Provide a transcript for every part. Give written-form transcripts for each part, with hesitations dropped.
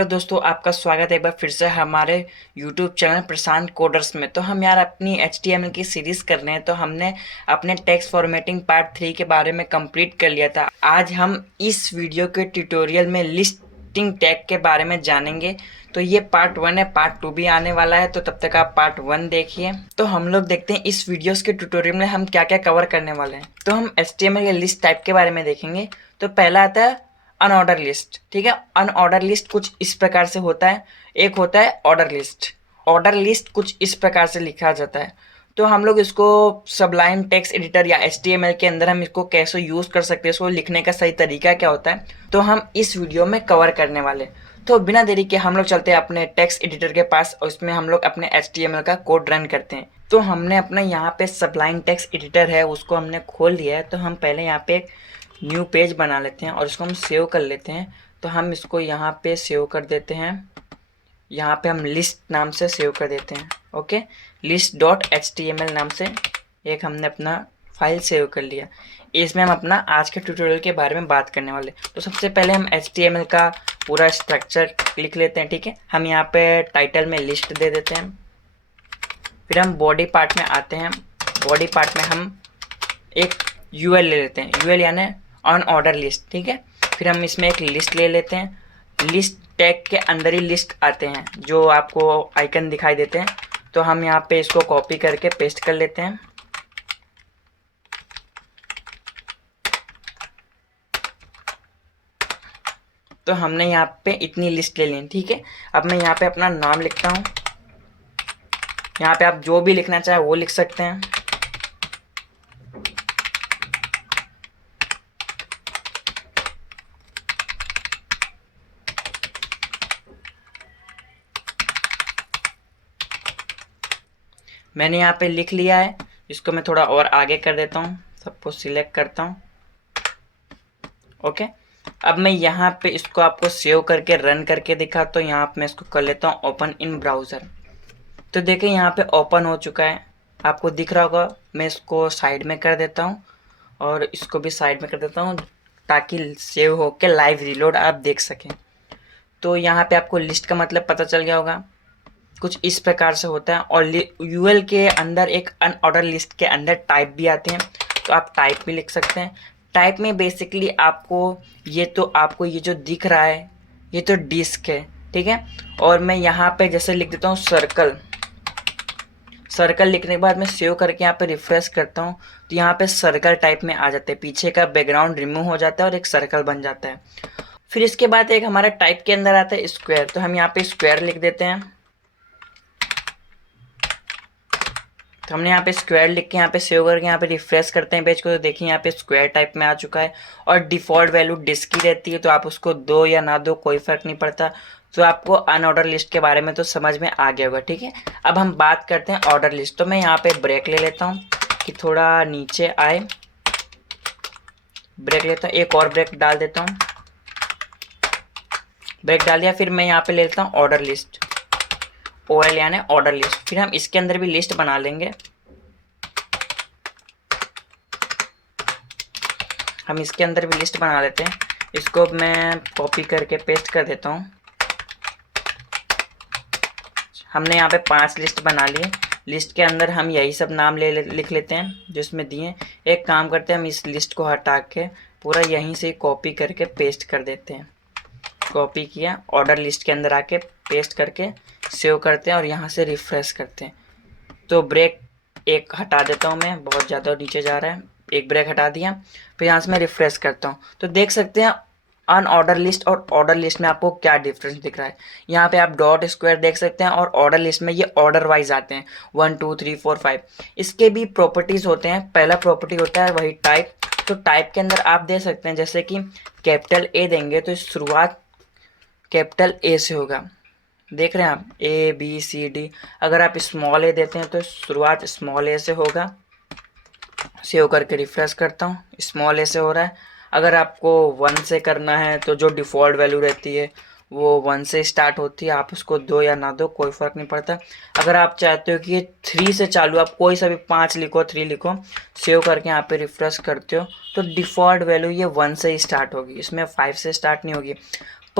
Hello दोस्तों, आपका स्वागत है एक बार फिर से हमारे यूट्यूब चैनल प्रशांत कोडर्स में। तो हम यार अपनी HTML की सीरीज़ कर रहे हैं। तो हमने अपने टेक्स्ट फॉर्मेटिंग पार्ट 3 के बारे में कंप्लीट कर लिया था। आज हम इस वीडियो के ट्यूटोरियल में लिस्टिंग टैग के बारे में जानेंगे। तो ये पार्ट 1 है, पार्ट 2 भी आने वाला है, तो तब तक आप पार्ट 1 देखिए। तो हम लोग देखते हैं इस वीडियोस के ट्यूटोरियल में हम क्या क्या कवर करने वाले हैं। तो हम HTML के लिस्ट टाइप के बारे में देखेंगे। तो पहला आता है अनऑर्डर लिस्ट। ठीक है, अनऑर्डर लिस्ट कुछ इस प्रकार से होता है। एक होता है ऑर्डर लिस्ट। ऑर्डर लिस्ट कुछ इस प्रकार से लिखा जाता है। तो हम लोग इसको सबलाइन टेक्स्ट एडिटर या HTML के अंदर हम इसको कैसे यूज़ कर सकते हैं, इसको लिखने का सही तरीका क्या होता है, तो हम इस वीडियो में कवर करने वाले। तो बिना देरी के हम लोग चलते हैं अपने टेक्स्ट एडिटर के पास और उसमें हम लोग अपने HTML का कोड रन करते हैं। तो हमने अपना यहाँ पे सबलाइन टेक्स्ट एडिटर है उसको हमने खोल लिया है। तो हम पहले यहाँ पे एक न्यू पेज बना लेते हैं और इसको हम सेव कर लेते हैं। तो हम इसको यहाँ पे सेव कर देते हैं। यहाँ पे हम लिस्ट नाम से सेव कर देते हैं। ओके, list.html नाम से एक हमने अपना फाइल सेव कर लिया। इसमें हम अपना आज के ट्यूटोरियल के बारे में बात करने वाले। तो सबसे पहले हम HTML का पूरा स्ट्रक्चर लिख लेते हैं। ठीक है, हम यहाँ पे टाइटल में लिस्ट दे देते हैं। फिर हम बॉडी पार्ट में आते हैं। बॉडी पार्ट में हम एक UL ले लेते हैं। UL यानी ऑन ऑर्डर लिस्ट। ठीक है, फिर हम इसमें एक लिस्ट ले लेते हैं। लिस्ट टैग के अंदर ही लिस्ट आते हैं जो आपको आइकन दिखाई देते हैं। तो हम यहाँ पे इसको कॉपी करके पेस्ट कर लेते हैं। तो हमने यहाँ पे इतनी लिस्ट ले ली। ठीक है, अब मैं यहाँ पे अपना नाम लिखता हूँ। यहाँ पे आप जो भी लिखना चाहे वो लिख सकते हैं। मैंने यहाँ पे लिख लिया है। इसको मैं थोड़ा और आगे कर देता हूँ, सबको सिलेक्ट करता हूँ। ओके, अब मैं यहाँ पे इसको आपको सेव करके रन करके दिखा। तो यहाँ पे मैं इसको कर लेता हूँ ओपन इन ब्राउज़र। तो देखिए यहाँ पे ओपन हो चुका है, आपको दिख रहा होगा। मैं इसको साइड में कर देता हूँ और इसको भी साइड में कर देता हूँ ताकि सेव होके लाइव रीलोड आप देख सकें। तो यहाँ पे आपको लिस्ट का मतलब पता चल गया होगा, कुछ इस प्रकार से होता है। और UL के अंदर एक अनऑर्डर लिस्ट के अंदर टाइप भी आते हैं, तो आप टाइप भी लिख सकते हैं। टाइप में बेसिकली आपको ये जो दिख रहा है ये तो डिस्क है। ठीक है, और मैं यहाँ पे जैसे लिख देता हूँ सर्कल। सर्कल लिखने के बाद मैं सेव करके यहाँ पे रिफ्रेश करता हूँ तो यहाँ पे सर्कल टाइप में आ जाते हैं। पीछे का बैकग्राउंड रिमूव हो जाता है और एक सर्कल बन जाता है। फिर इसके बाद एक हमारा टाइप के अंदर आता है स्क्वायर। तो हम यहाँ पे स्क्वायर लिख देते हैं। तो हमने यहाँ पे स्क्वायर लिख के यहाँ पे सेव करके यहाँ पे रिफ्रेश करते हैं पेज को। तो देखिए यहाँ पे स्क्वायर टाइप में आ चुका है और डिफ़ॉल्ट वैल्यू डिस्क की रहती है। तो आप उसको दो या ना दो कोई फ़र्क नहीं पड़ता। तो आपको अनऑर्डर लिस्ट के बारे में तो समझ में आ गया होगा। ठीक है, अब हम बात करते हैं ऑर्डर लिस्ट। तो मैं यहाँ पे ब्रेक ले लेता हूँ कि थोड़ा नीचे आए। ब्रेक लेता हूँ, एक और ब्रेक डाल देता हूँ। ब्रेक डाल दिया। फिर मैं यहाँ पे ले लेता हूँ ऑर्डर लिस्ट। OL यानी ऑर्डर लिस्ट। फिर हम इसके अंदर भी लिस्ट बना लेंगे। हम इसके अंदर भी लिस्ट बना लेते हैं। इसको मैं कॉपी करके पेस्ट कर देता हूँ। हमने यहाँ पे 5 लिस्ट बना लिए। लिस्ट के अंदर हम यही सब नाम लिख लेते हैं जो इसमें दिए। एक काम करते हैं, हम इस लिस्ट को हटा के पूरा यहीं से कॉपी करके पेस्ट कर देते हैं। कॉपी किया, ऑर्डर लिस्ट के अंदर आके पेस्ट करके सेव करते हैं और यहाँ से रिफ्रेश करते हैं। तो ब्रेक एक हटा देता हूँ मैं, बहुत ज़्यादा नीचे जा रहा है। एक ब्रेक हटा दिया। फिर यहाँ से मैं रिफ्रेश करता हूँ तो देख सकते हैं अनऑर्डर लिस्ट और ऑर्डर लिस्ट में आपको क्या डिफरेंस दिख रहा है। यहाँ पे आप डॉट स्क्वायर देख सकते हैं और ऑर्डर लिस्ट में ये ऑर्डर वाइज आते हैं 1 2 3 4 5। इसके भी प्रॉपर्टीज़ होते हैं। पहला प्रॉपर्टी होता है वही टाइप। तो टाइप के अंदर आप दे सकते हैं, जैसे कि कैपिटल A देंगे तो शुरुआत कैपिटल A से होगा। देख रहे हैं आप ABCD। अगर आप स्मॉल a देते हैं तो शुरुआत स्मॉल a से होगा। सेव करके रिफ्रेश करता हूँ, स्मॉल a से हो रहा है। अगर आपको 1 से करना है तो जो डिफ़ॉल्ट वैल्यू रहती है वो 1 से स्टार्ट होती है। आप उसको दो या ना दो कोई फ़र्क नहीं पड़ता। अगर आप चाहते हो कि ये 3 से चालू, आप कोई सा भी 5 लिखो 3 लिखो, सेव करके यहाँ पे रिफ्रेश करते हो तो डिफ़ॉल्ट वैल्यू ये 1 से ही स्टार्ट होगी, इसमें 5 से स्टार्ट नहीं होगी।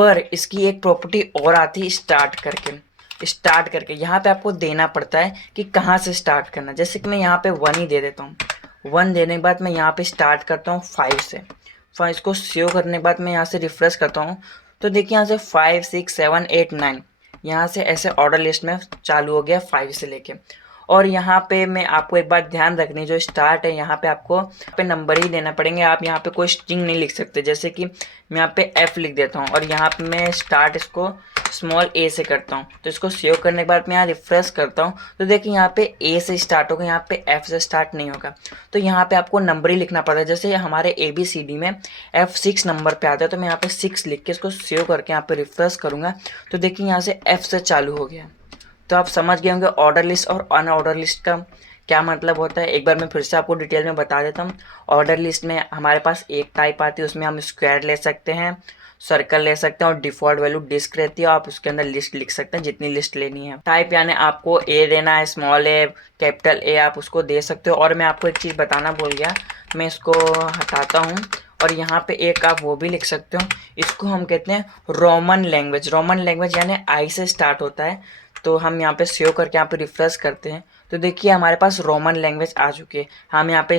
पर इसकी एक प्रॉपर्टी और आती है स्टार्ट करके यहाँ पे आपको देना पड़ता है कि कहाँ से स्टार्ट करना। जैसे कि मैं यहाँ पे 1 ही दे देता हूँ। 1 देने के बाद मैं यहाँ पे स्टार्ट करता हूँ 5 से। इसको सेव करने के बाद मैं यहाँ से रिफ्रेश करता हूँ तो देखिए यहाँ से 5 6 7 8 9 यहाँ से ऐसे ऑर्डर लिस्ट में चालू हो गया 5 से लेके। और यहाँ पे मैं आपको एक बात ध्यान रखनी, जो स्टार्ट है यहाँ पे आपको नंबर ही देना पड़ेंगे। आप यहाँ पे कोई स्ट्रिंग नहीं लिख सकते। जैसे कि मैं यहाँ पे F लिख देता हूँ और यहाँ पे मैं स्टार्ट इसको स्मॉल a से करता हूँ। तो इसको सेव करने के बाद मैं यहाँ रिफ्रेश करता हूँ तो देखिए यहाँ पे a से स्टार्ट होगा, यहाँ पे F से स्टार्ट नहीं होगा। तो यहाँ पे आपको नंबर ही लिखना पड़ता है। जैसे हमारे ABCD में F6 नंबर पे आता है तो मैं यहाँ पे 6 लिख के इसको सेव करके यहाँ पे रिफ्रेश करूँगा तो देखिए यहाँ से F से चालू हो गया। तो आप समझ गए होंगे ऑर्डर लिस्ट और अनऑर्डर लिस्ट का क्या मतलब होता है। एक बार मैं फिर से आपको डिटेल में बता देता हूँ। ऑर्डर लिस्ट में हमारे पास एक टाइप आती है, उसमें हम स्क्वायर ले सकते हैं, सर्कल ले सकते हैं और डिफ़ॉल्ट वैल्यू डिस्क रहती है। आप उसके अंदर लिस्ट लिख सकते हैं जितनी लिस्ट लेनी है। टाइप यानी आपको ए देना है, स्मॉल ए, कैपिटल ए, आप उसको दे सकते हो। और मैं आपको एक चीज़ बताना भूल गया, मैं इसको हटाता हूँ और यहाँ पे एक आप वो भी लिख सकते हो। इसको हम कहते हैं रोमन लैंग्वेज। रोमन लैंग्वेज यानी आई से स्टार्ट होता है। तो हम यहाँ पे सेव करके यहाँ पे रिफ्रेश करते हैं तो देखिए हमारे पास रोमन लैंग्वेज आ चुकी है। हम यहाँ पे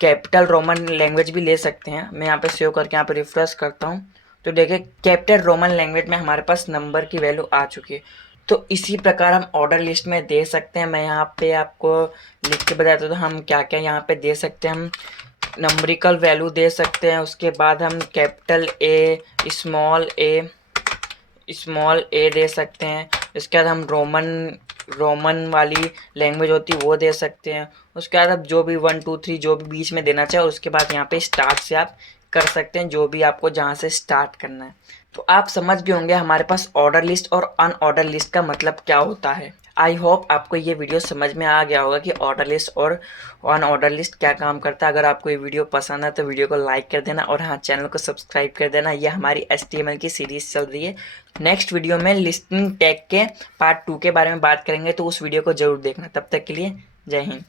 कैपिटल रोमन लैंग्वेज भी ले सकते हैं। मैं यहाँ पे सेव करके यहाँ पे रिफ्रेश करता हूँ तो देखिए कैपिटल रोमन लैंग्वेज में हमारे पास नंबर की वैल्यू आ चुकी है। तो इसी प्रकार हम ऑर्डर लिस्ट में दे सकते हैं। मैं यहाँ पे आपको लिख के बताता हूँ तो हम क्या क्या यहाँ पे दे सकते हैं। हम नंबरिकल वैल्यू दे सकते हैं, उसके बाद हम कैपिटल ए, स्मॉल ए दे सकते हैं। इसके बाद हम रोमन वाली लैंग्वेज होती है वो दे सकते हैं। उसके बाद आप जो भी 1 2 3 जो भी बीच में देना चाहे, उसके बाद यहाँ पे स्टार्ट से आप कर सकते हैं जो भी आपको जहाँ से स्टार्ट करना है। तो आप समझ गए होंगे हमारे पास ऑर्डर लिस्ट और अनऑर्डर लिस्ट का मतलब क्या होता है। आई होप आपको ये वीडियो समझ में आ गया होगा कि ऑर्डर लिस्ट और अनऑर्डर लिस्ट क्या काम करता है। अगर आपको ये वीडियो पसंद है तो वीडियो को लाइक कर देना और हाँ, चैनल को सब्सक्राइब कर देना। ये हमारी HTML की सीरीज़ चल रही है। नेक्स्ट वीडियो में लिस्टिंग टैग के पार्ट 2 के बारे में बात करेंगे, तो उस वीडियो को ज़रूर देखना। तब तक के लिए जय हिंद।